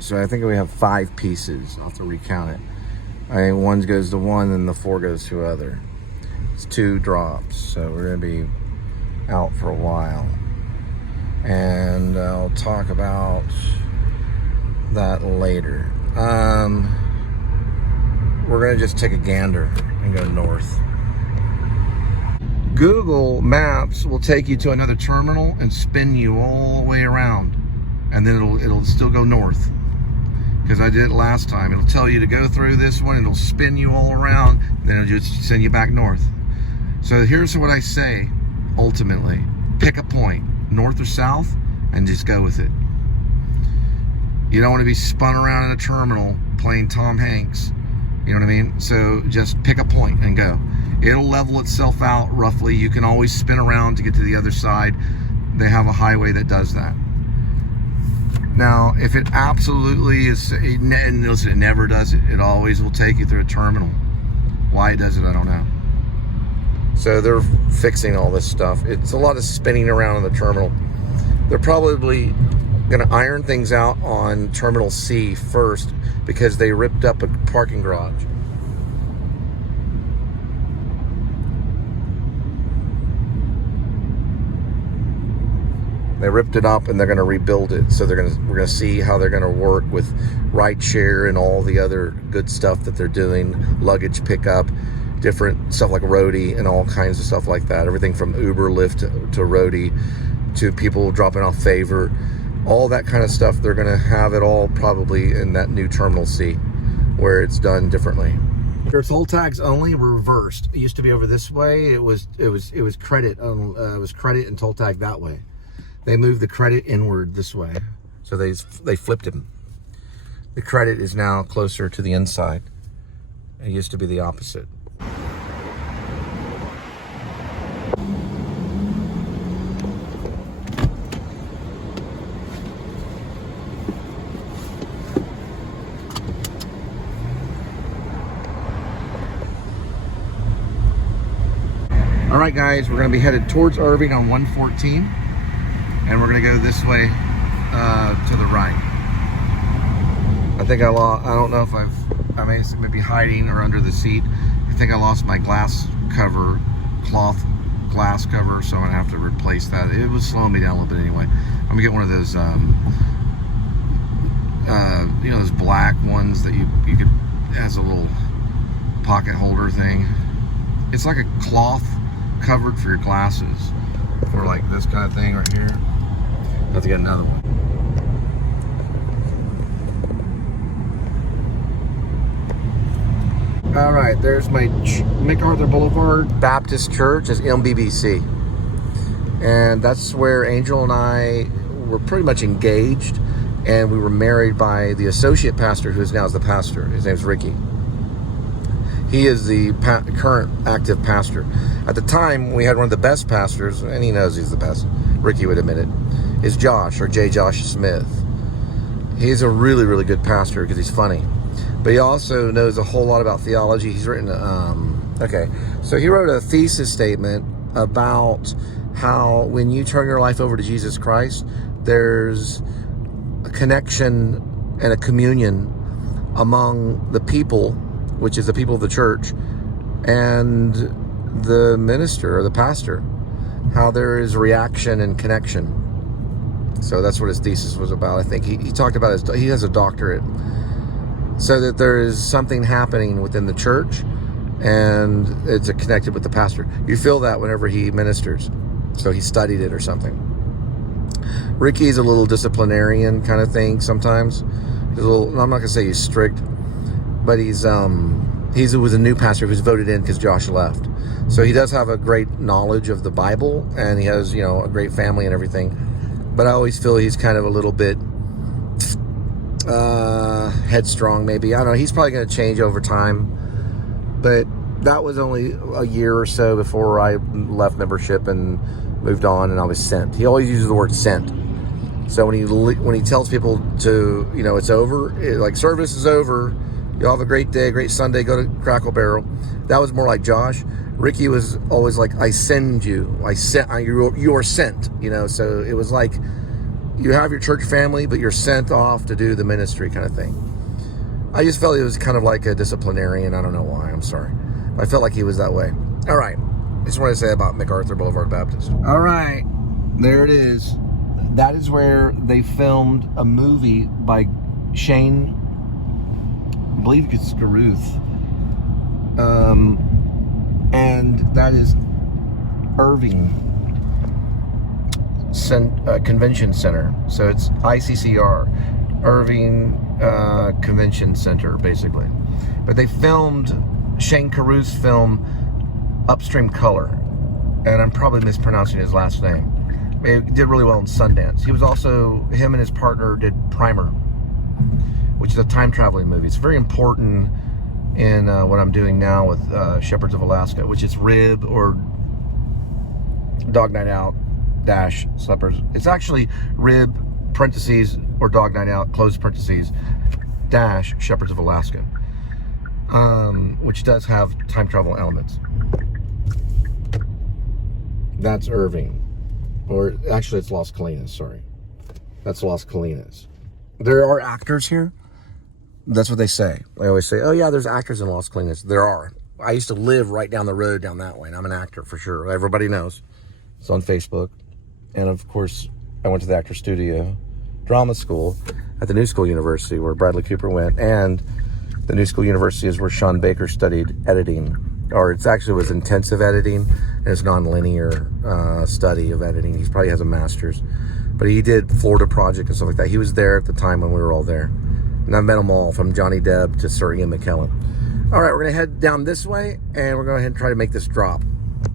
right, so I think we have 5 pieces. I'll have to recount it. I think 1 goes to 1 and the 4 goes to other. It's 2 drops, so we're going to be out for a while. And I'll talk about that later. We're going to just take a gander and go north. Google Maps will take you to another terminal and spin you all the way around, and then it'll still go north, because I did it last time. It'll tell you to go through this one, it'll spin you all around, and then it'll just send you back north. So here's what I say ultimately: pick a point, north or south, and just go with it. You don't want to be spun around in a terminal playing Tom Hanks, you know what I mean? So just pick a point and go. It'll level itself out roughly. You can always spin around to get to the other side. They have a highway that does that. Now, if it absolutely is, and listen, it never does it. It always will take you through a terminal. Why it does it, I don't know. So they're fixing all this stuff. It's a lot of spinning around in the terminal. They're probably going to iron things out on Terminal C first, because they ripped up a parking garage. They ripped it up and they're going to rebuild it. So we're going to see how they're going to work with rideshare and all the other good stuff that they're doing, luggage pickup, different stuff like Roadie and all kinds of stuff like that. Everything from Uber, Lyft to Roadie, to people dropping off Favor, all that kind of stuff. They're going to have it all probably in that new Terminal C, where it's done differently. Their toll tags only were reversed. It used to be over this way. It was credit. It was credit and toll tag that way. They moved the credit inward this way. So they flipped him. The credit is now closer to the inside. It used to be the opposite. All right, guys, we're going to be headed towards Irving on 114. And we're going to go this way to the right. I think I don't know if I may be hiding or under the seat. I think I lost my glass cover, cloth glass cover, so I'm going to have to replace that. It was slowing me down a little bit anyway. I'm going to get one of those, you know, those black ones that you could, has a little pocket holder thing. It's like a cloth covered for your glasses, for like this kind of thing right here. I have to get another one. All right, there's my MacArthur Boulevard Baptist Church, is MBBC. And that's where Angel and I were pretty much engaged, and we were married by the associate pastor, who now is the pastor. His name's Ricky. He is the current active pastor. At the time, we had one of the best pastors, and he knows he's the best. Ricky would admit it. Is Josh, or J. Josh Smith. He's a really, really good pastor because he's funny. But he also knows a whole lot about theology. He's written, so he wrote a thesis statement about how when you turn your life over to Jesus Christ, there's a connection and a communion among the people, which is the people of the church, and the minister or the pastor, how there is reaction and connection. So that's what his thesis was about. I think he talked about he has a doctorate, so that there is something happening within the church, and it's connected with the pastor. You feel that whenever he ministers. So he studied it or something. Ricky's a little disciplinarian kind of thing sometimes. He's a little, I'm not gonna say he's strict, but he was a new pastor who's voted in because Josh left. So he does have a great knowledge of the Bible, and he has, you know, a great family and everything. But I always feel he's kind of a little bit headstrong, maybe. I don't know. He's probably going to change over time. But that was only a year or so before I left membership and moved on, and I was sent. He always uses the word sent. So when he tells people to, you know, it's over, like service is over, y'all have a great day, great Sunday, go to Crackle Barrel. That was more like Josh. Ricky was always like, I send you, you are sent, you know. So it was like, you have your church family, but you're sent off to do the ministry kind of thing. I just felt he was kind of like a disciplinarian. I don't know why. I'm sorry. I felt like he was that way. All right. I just want to say about MacArthur Boulevard Baptist. All right. There it is. That is where they filmed a movie by Shane, I believe it's Carruth. And that is Irving Convention Center. So it's ICCR, Irving Convention Center, basically. But they filmed Shane Carruth's film Upstream Color, and I'm probably mispronouncing his last name. It did really well in Sundance. He was also, him and his partner did Primer, which is a time traveling movie. It's very important in what I'm doing now with Shepherds of Alaska, which is Rib or Dog Night Out dash Sleepers. It's actually Rib parentheses or Dog Night Out close parentheses dash Shepherds of Alaska, which does have time travel elements. That's Irving. Or actually it's Las Colinas, sorry. That's Las Colinas. There are actors here. That's what they say. They always say, oh yeah, there's actors in Las Colinas. There are. I used to live right down the road down that way, and I'm an actor for sure. Everybody knows. It's on Facebook. And of course, I went to the Actor Studio Drama School at the New School University where Bradley Cooper went. And the New School University is where Sean Baker studied editing. Or it's actually was intensive editing, and it's non-linear study of editing. He probably has a master's, but he did Florida Project and stuff like that. He was there at the time when we were all there, and I met them all from Johnny Depp to Sir Ian McKellen. All right, we're gonna head down this way, and we're gonna head and try to make this drop.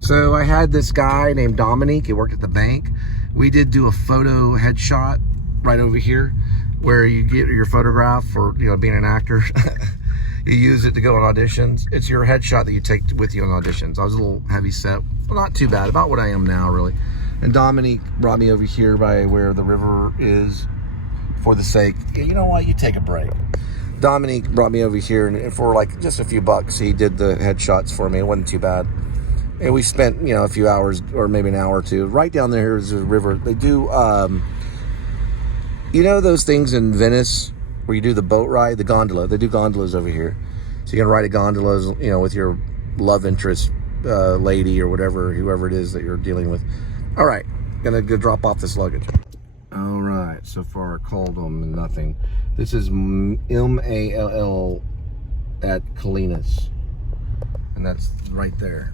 So I had this guy named Dominique. He worked at the bank. We did do a photo headshot right over here, where you get your photograph for being an actor. You use it to go on auditions. It's your headshot that you take with you on auditions. I was a little heavy set. Well, not too bad. About what I am now, really. And Dominique brought me over here by where the river is for the sake. You know what? You take a break. Dominique brought me over here, and for like just a few bucks, he did the headshots for me. It wasn't too bad. And we spent, a few hours or maybe an hour or two. Right down there is a river. They do, those things in Venice where you do the boat ride, the gondola. They do gondolas over here. So you can ride a gondola, with your love interest lady or whoever it is that you're dealing with. All right, gonna go drop off this luggage. All right, so far called them nothing. This is MALL at Colinas, and that's right there.